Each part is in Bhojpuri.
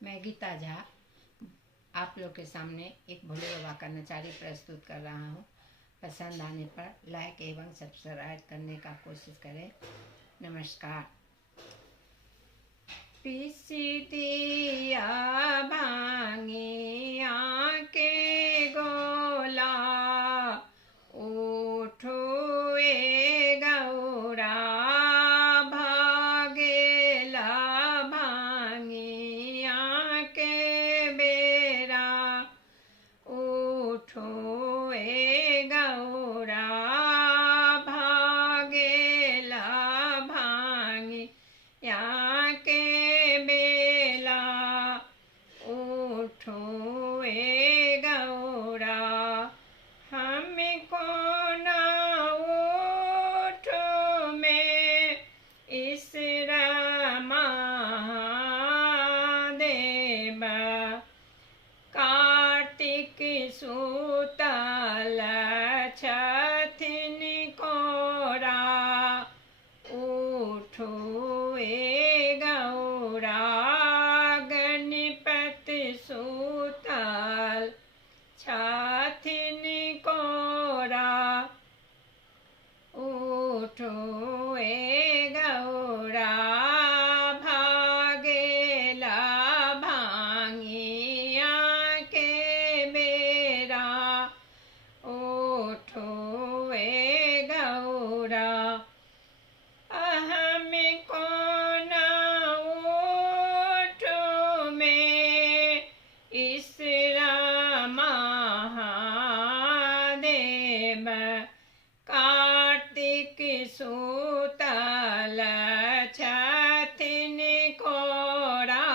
मैं गीता झा आप लोग के सामने एक भोले बाबा का नचारी प्रस्तुत कर रहा हूँ। पसंद आने पर लाइक एवं सब्सक्राइब करने का कोशिश करें। नमस्कार। पीसी दिया भांगी आके गोला, उठो ए गौरा भागेला भांगी आके बेरा, उठो ए गौरा भागेला भांगी आके बेला, उठो ए गौरा हमको ना उठो में इसरा महादेव, कार्तिक सुतल छथिन कोरा, उठो ए गौरा गणपति सुतल छथिन कोरा, उठो ए गौरा भागेला भांगी आके बेरा, उठो ए गौरा हमको ना उठो में इसरा महादेव, कार्तिक सुतल छथिन कोरा,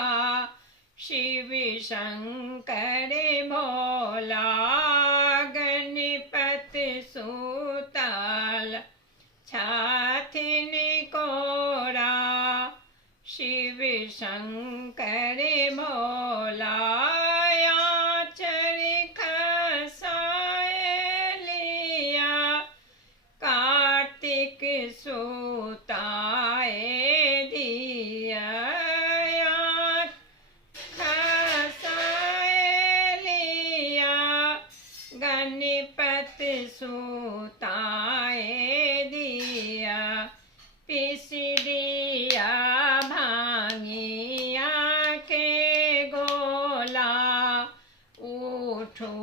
शिव शंकर भोला गणपति सुतल छथिन कोरा, शिव शंकर भोला आचर खसाए लिया, कार्तिक सुताए दिया, खसाए लिया गणपति सुताए दिया, पीस दिया भांगी आके गोला, उठो